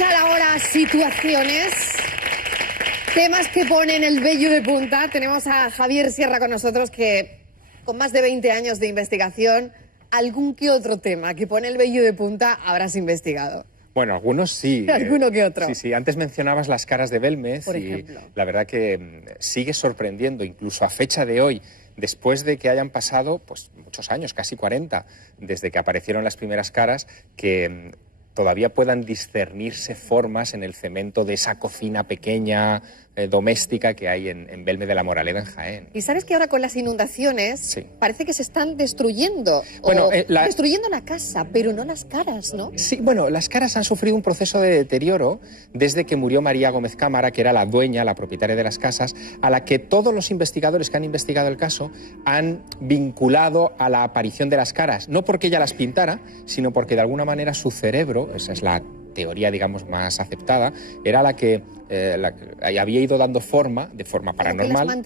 escuchar ahora situaciones, temas que ponen el vello de punta. Tenemos a Javier Sierra con nosotros, que con más de 20 años de investigación, algún que otro tema que pone el vello de punta habrás investigado. Bueno, algunos sí. ¿Alguno que otro? Sí, sí. Antes mencionabas las caras de Belmez. Por y ejemplo. la verdad que sigue sorprendiendo, incluso a fecha de hoy, después de que hayan pasado pues muchos años, casi 40, desde que aparecieron las primeras caras, que todavía puedan discernirse formas en el cemento de esa cocina pequeña, doméstica que hay en Belmez de la Moraleda, en Jaén. Y sabes que ahora con las inundaciones Sí. parece que se están destruyendo. Bueno, destruyendo la casa, pero no las caras, ¿no? Sí, bueno, las caras han sufrido un proceso de deterioro desde que murió María Gómez Cámara, que era la dueña, la propietaria de las casas, a la que todos los investigadores que han investigado el caso han vinculado a la aparición de las caras, no porque ella las pintara, sino porque de alguna manera su cerebro, esa es la teoría, digamos, más aceptada, era la que había ido dando forma, de forma paranormal.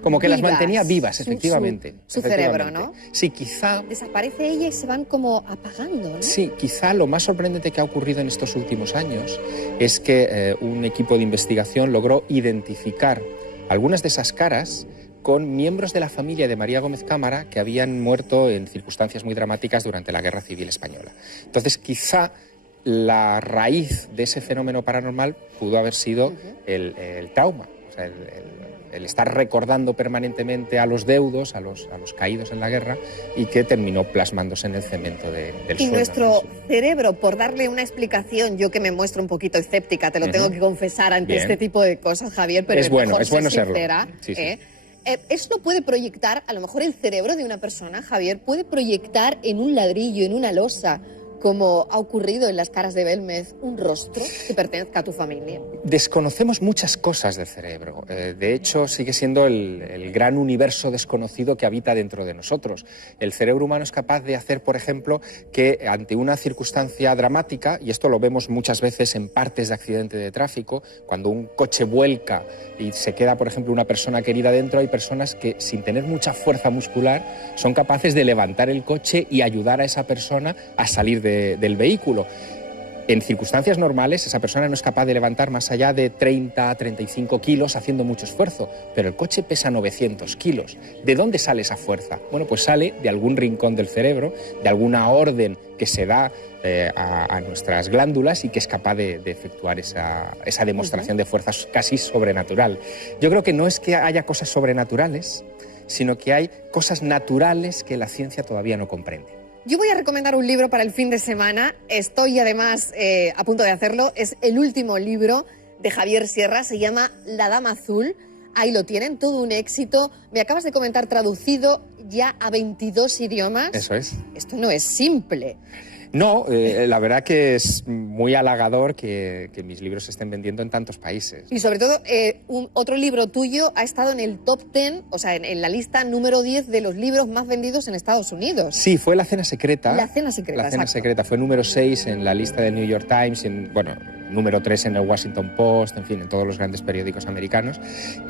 Como que las mantenía vivas, efectivamente. Su cerebro, ¿no? Sí, quizá... Desaparece ella y se van como apagando, ¿no? Sí, quizá lo más sorprendente que ha ocurrido en estos últimos años es que un equipo de investigación logró identificar algunas de esas caras con miembros de la familia de María Gómez Cámara que habían muerto en circunstancias muy dramáticas durante la Guerra Civil Española. Entonces, quizá la raíz de ese fenómeno paranormal pudo haber sido el trauma, o sea, el estar recordando permanentemente a los deudos, a los caídos en la guerra, y que terminó plasmándose en el cemento del suelo. Y nuestro cerebro, por darle una explicación, yo que me muestro un poquito escéptica, te lo tengo que confesar ante este tipo de cosas, Javier, pero es bueno ser serlo. Sincera, sí, sí. Esto puede proyectar, a lo mejor el cerebro de una persona, Javier, puede proyectar en un ladrillo, en una losa, como ha ocurrido en las caras de Belmez, un rostro que pertenezca a tu familia. Desconocemos muchas cosas del cerebro. De hecho, sigue siendo el gran universo desconocido que habita dentro de nosotros. El cerebro humano es capaz de hacer, por ejemplo, que ante una circunstancia dramática, y esto lo vemos muchas veces en partes de accidente de tráfico, cuando un coche vuelca y se queda, por ejemplo, una persona querida dentro, hay personas que, sin tener mucha fuerza muscular, son capaces de levantar el coche y ayudar a esa persona a salir del vehículo. En circunstancias normales, esa persona no es capaz de levantar más allá de 30 a 35 kilos haciendo mucho esfuerzo, pero el coche pesa 900 kilos. ¿De dónde sale esa fuerza? Bueno, pues sale de algún rincón del cerebro, de alguna orden que se da a nuestras glándulas y que es capaz de efectuar esa demostración de fuerza casi sobrenatural. Yo creo que no es que haya cosas sobrenaturales, sino que hay cosas naturales que la ciencia todavía no comprende. Yo voy a recomendar un libro para el fin de semana. Estoy además a punto de hacerlo. Es el último libro de Javier Sierra. Se llama La Dama Azul. Ahí lo tienen, todo un éxito. Me acabas de comentar, traducido ya a 22 idiomas. Eso es. Esto no es simple. No, la verdad que es muy halagador que mis libros se estén vendiendo en tantos países. Y sobre todo, otro libro tuyo ha estado en el top 10, o sea, en la lista número 10 de los libros más vendidos en Estados Unidos. Sí, fue La Cena Secreta. La Cena Secreta, La Cena exacto. Secreta fue número 6 en la lista del New York Times, número 3 en el Washington Post, en fin, en todos los grandes periódicos americanos.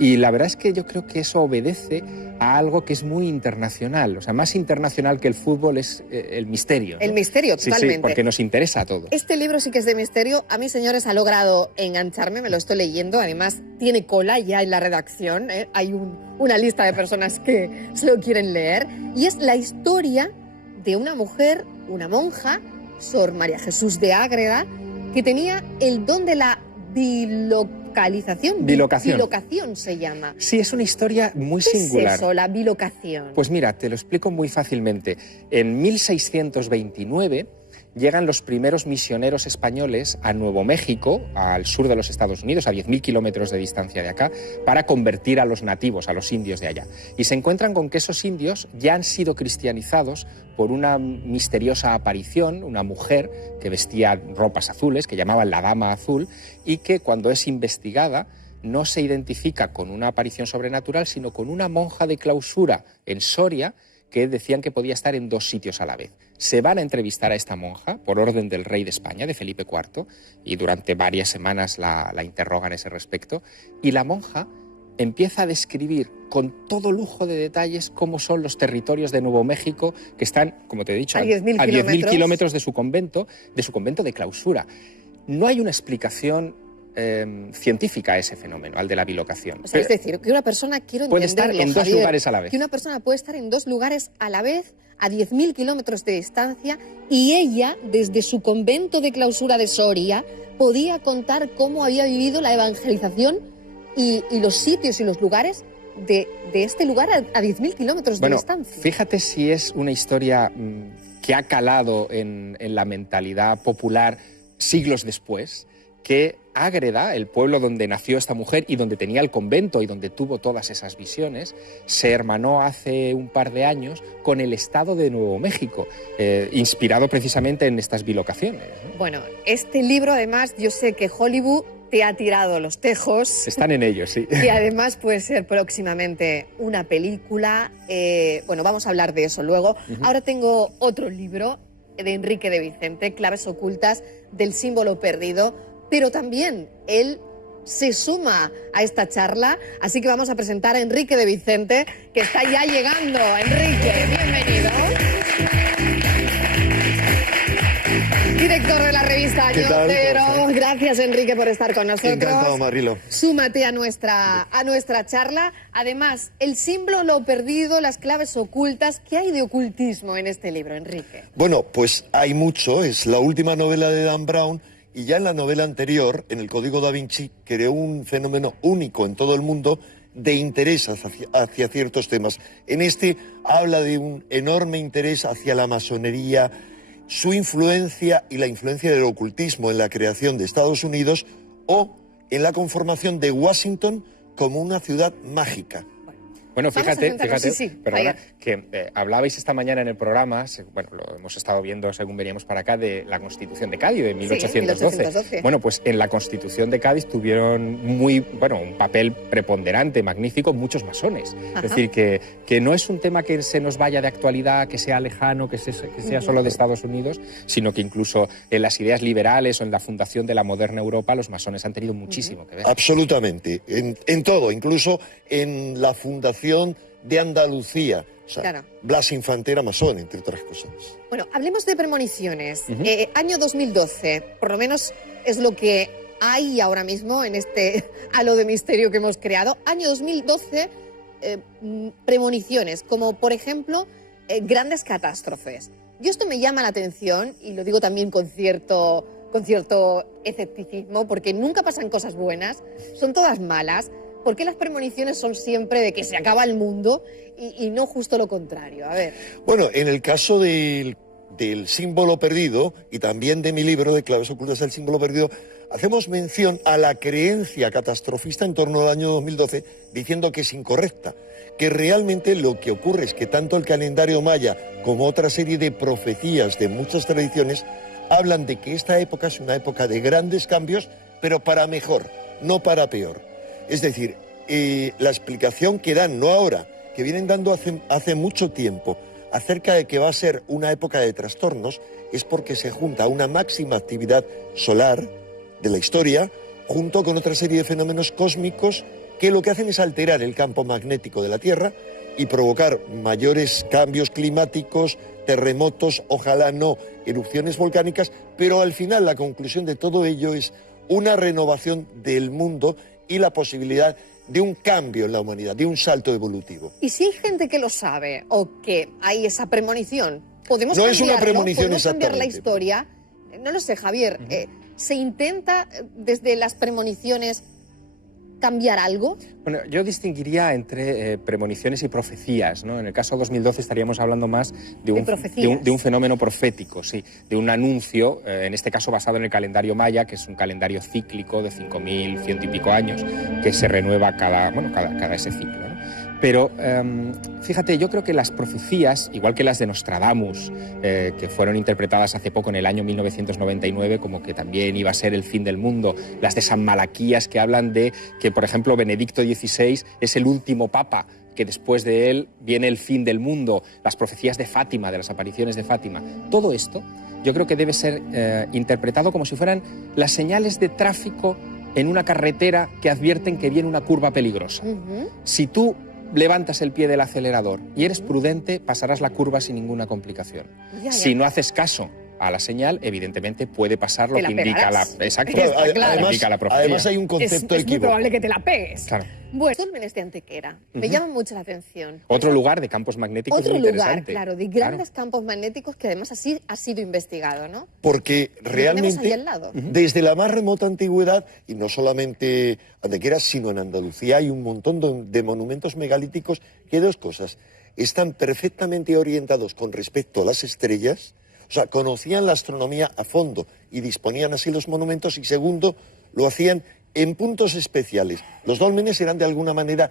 Y la verdad es que yo creo que eso obedece a algo que es muy internacional. O sea, más internacional que el fútbol es el misterio, ¿no? El misterio, totalmente. Sí, porque nos interesa a todos. Este libro sí que es de misterio. A mí, señores, ha logrado engancharme, me lo estoy leyendo. Además, tiene cola ya en la redacción. Hay una lista de personas que se lo quieren leer. Y es la historia de una mujer, una monja, Sor María Jesús de Ágreda, que tenía el don de la bilocación. Bilocación se llama. Sí, es una historia muy singular. ¿Qué es eso, la bilocación? Pues mira, te lo explico muy fácilmente. En 1629 llegan los primeros misioneros españoles a Nuevo México, al sur de los Estados Unidos, a 10.000 kilómetros de distancia de acá, para convertir a los nativos, a los indios de allá. Y se encuentran con que esos indios ya han sido cristianizados por una misteriosa aparición, una mujer que vestía ropas azules, que llamaban la Dama Azul, y que cuando es investigada no se identifica con una aparición sobrenatural, sino con una monja de clausura en Soria, que decían que podía estar en 2 sitios a la vez. Se van a entrevistar a esta monja por orden del rey de España, de Felipe IV, y durante varias semanas la interrogan a ese respecto, y la monja empieza a describir con todo lujo de detalles cómo son los territorios de Nuevo México, que están, como te he dicho, a 10.000 kilómetros de su convento de clausura. no hay una explicación científica a ese fenómeno, al de la bilocación. O sea, es decir, que una persona, quiero puede estar en dos lugares a la vez. Que una persona puede estar en dos lugares a la vez, a 10.000 kilómetros de distancia, y ella, desde su convento de clausura de Soria, podía contar cómo había vivido la evangelización y los sitios y los lugares de este lugar a 10.000 kilómetros de distancia. Fíjate si es una historia que ha calado en la mentalidad popular siglos después, que Ágreda, el pueblo donde nació esta mujer y donde tenía el convento y donde tuvo todas esas visiones, se hermanó hace un par de años con el estado de Nuevo México, inspirado precisamente en estas bilocaciones, ¿no? Bueno, este libro, además, yo sé que Hollywood te ha tirado los tejos. Están en ello, sí. Y además puede ser próximamente una película. Bueno, vamos a hablar de eso luego. Ahora tengo otro libro de Enrique de Vicente, Claves ocultas del símbolo perdido, pero también él se suma a esta charla, así que vamos a presentar a Enrique de Vicente, que está ya llegando. Enrique, bienvenido. Director de la revista Año Cero. Gracias, Enrique, por estar con nosotros. Encantado, Marilo. Súmate a nuestra charla. Además, el símbolo perdido, las claves ocultas. ¿Qué hay de ocultismo en este libro, Enrique? Bueno, pues hay mucho. Es la última novela de Dan Brown. Y ya en la novela anterior, en el Código da Vinci, creó un fenómeno único en todo el mundo de interés hacia ciertos temas. En este habla de un enorme interés hacia la masonería, su influencia y la influencia del ocultismo en la creación de Estados Unidos o en la conformación de Washington como una ciudad mágica. Bueno, fíjate, perdona, que hablabais esta mañana en el programa, bueno, lo hemos estado viendo según veníamos para acá, de la Constitución de Cádiz de 1812. 1812. Bueno, pues en la Constitución de Cádiz tuvieron un papel preponderante, magnífico, muchos masones. Ajá. Es decir, que no es un tema que se nos vaya de actualidad, que sea lejano, que sea solo de Estados Unidos, sino que incluso en las ideas liberales o en la fundación de la moderna Europa, los masones han tenido muchísimo que ver. Absolutamente, en todo, incluso en la fundación de Andalucía. O sea, claro. Blas Infante era masón, entre otras cosas. Bueno, hablemos de premoniciones. Año 2012, por lo menos es lo que hay ahora mismo en este halo de misterio que hemos creado. Año 2012, premoniciones, como por ejemplo grandes catástrofes. Yo esto me llama la atención y lo digo también con cierto escepticismo, porque nunca pasan cosas buenas, son todas malas. ¿Por qué las premoniciones son siempre de que se acaba el mundo y no justo lo contrario? A ver. Bueno, en el caso del símbolo perdido y también de mi libro de Claves ocultas del símbolo perdido, hacemos mención a la creencia catastrofista en torno al año 2012, diciendo que es incorrecta, que realmente lo que ocurre es que tanto el calendario maya como otra serie de profecías de muchas tradiciones hablan de que esta época es una época de grandes cambios, pero para mejor, no para peor. Es decir, la explicación que dan, no ahora, que vienen dando hace mucho tiempo, acerca de que va a ser una época de trastornos, es porque se junta una máxima actividad solar de la historia, junto con otra serie de fenómenos cósmicos que lo que hacen es alterar el campo magnético de la Tierra y provocar mayores cambios climáticos, terremotos, ojalá no erupciones volcánicas, pero al final la conclusión de todo ello es una renovación del mundo y la posibilidad de un cambio en la humanidad, de un salto evolutivo. Y si hay gente que lo sabe o que hay esa premonición, ¿podemos no es una premonición ¿podemos cambiar la exactamente. historia? No lo sé, Javier. ¿Se intenta desde las premoniciones cambiar algo? Bueno, yo distinguiría entre premoniciones y profecías, ¿no? En el caso 2012 estaríamos hablando más de un fenómeno profético, sí, de un anuncio, en este caso basado en el calendario maya, que es un calendario cíclico de 5.100 y pico años, que se renueva cada ese ciclo, ¿no? Pero fíjate, yo creo que las profecías, igual que las de Nostradamus, que fueron interpretadas hace poco en el año 1999 como que también iba a ser el fin del mundo, las de San Malaquías que hablan de que, por ejemplo, Benedicto XVI es el último papa, que después de él viene el fin del mundo, las profecías de Fátima, de las apariciones de Fátima, todo esto yo creo que debe ser interpretado como si fueran las señales de tráfico en una carretera que advierten que viene una curva peligrosa. Si tú levantas el pie del acelerador y eres prudente, pasarás la curva sin ninguna complicación. Si no haces caso a la señal, evidentemente puede pasar lo Te la que indica la... pegarás. Exacto, Claro, lo que además- indica la profecía. Además hay un Es concepto muy equívoco. probable que te la pegues. Claro. Bueno, dólmenes de Antequera me llaman mucho la atención. Otro lugar de campos magnéticos Otro muy lugar, interesante. claro, de grandes campos magnéticos que además así ha sido investigado, ¿no? Porque Lo tenemos realmente, ahí al lado. desde la más remota antigüedad, y no solamente Antequera, sino en Andalucía, hay un montón de monumentos megalíticos que, dos cosas, están perfectamente orientados con respecto a las estrellas, o sea, conocían la astronomía a fondo y disponían así los monumentos, y segundo, lo hacían en puntos especiales. Los dólmenes eran de alguna manera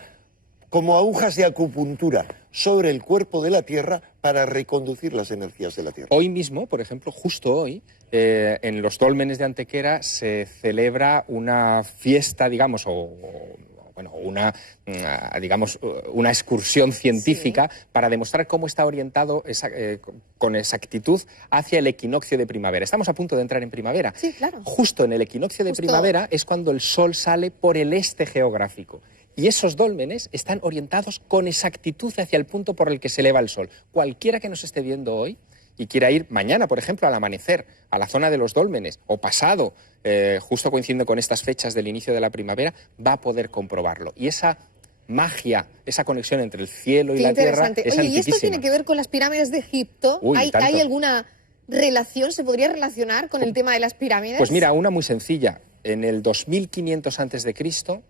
como agujas de acupuntura sobre el cuerpo de la Tierra para reconducir las energías de la Tierra. Hoy mismo, por ejemplo, justo hoy, en los dólmenes de Antequera se celebra una fiesta, digamos, bueno, una excursión científica para demostrar cómo está orientado con exactitud hacia el equinoccio de primavera. Estamos a punto de entrar en primavera. Sí, claro. Justo en el equinoccio de primavera es cuando el Sol sale por el este geográfico. Y esos dólmenes están orientados con exactitud hacia el punto por el que se eleva el Sol. Cualquiera que nos esté viendo hoy y quiera ir mañana, por ejemplo, al amanecer, a la zona de los dólmenes, o pasado, justo coincidiendo con estas fechas del inicio de la primavera, va a poder comprobarlo. Y esa magia, esa conexión entre el cielo y Qué la tierra interesante. es Oye, ¿y esto antiquísima. tiene que ver con las pirámides de Egipto? Uy, ¿Hay tanto. alguna relación? ¿Se podría relacionar con el tema de las pirámides? Pues mira, una muy sencilla. En el 2500 a.C.,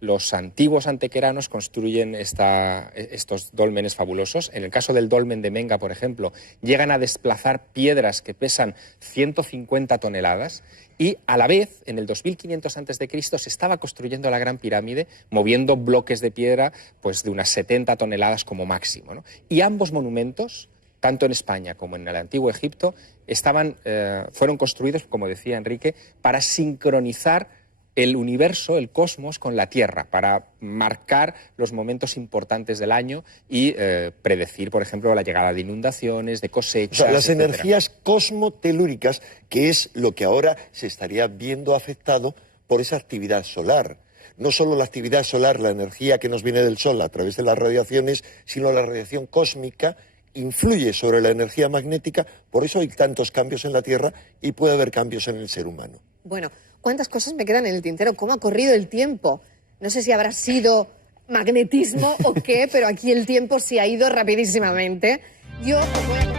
los antiguos antequeranos construyen estos dólmenes fabulosos. En el caso del dolmen de Menga, por ejemplo, llegan a desplazar piedras que pesan 150 toneladas y a la vez, en el 2500 a.C., se estaba construyendo la Gran Pirámide moviendo bloques de piedra pues, de unas 70 toneladas como máximo, ¿no? Y ambos monumentos, tanto en España como en el antiguo Egipto, fueron construidos, como decía Enrique, para sincronizar el universo, el cosmos, con la Tierra, para marcar los momentos importantes del año y predecir, por ejemplo, la llegada de inundaciones, de cosechas, O sea, las etcétera. energías cosmotelúricas, que es lo que ahora se estaría viendo afectado por esa actividad solar. No solo la actividad solar, la energía que nos viene del Sol a través de las radiaciones, sino la radiación cósmica influye sobre la energía magnética, por eso hay tantos cambios en la Tierra y puede haber cambios en el ser humano. Bueno, ¿cuántas cosas me quedan en el tintero? ¿Cómo ha corrido el tiempo? No sé si habrá sido magnetismo o qué, pero aquí el tiempo se ha ido rapidísimamente. Yo os voy a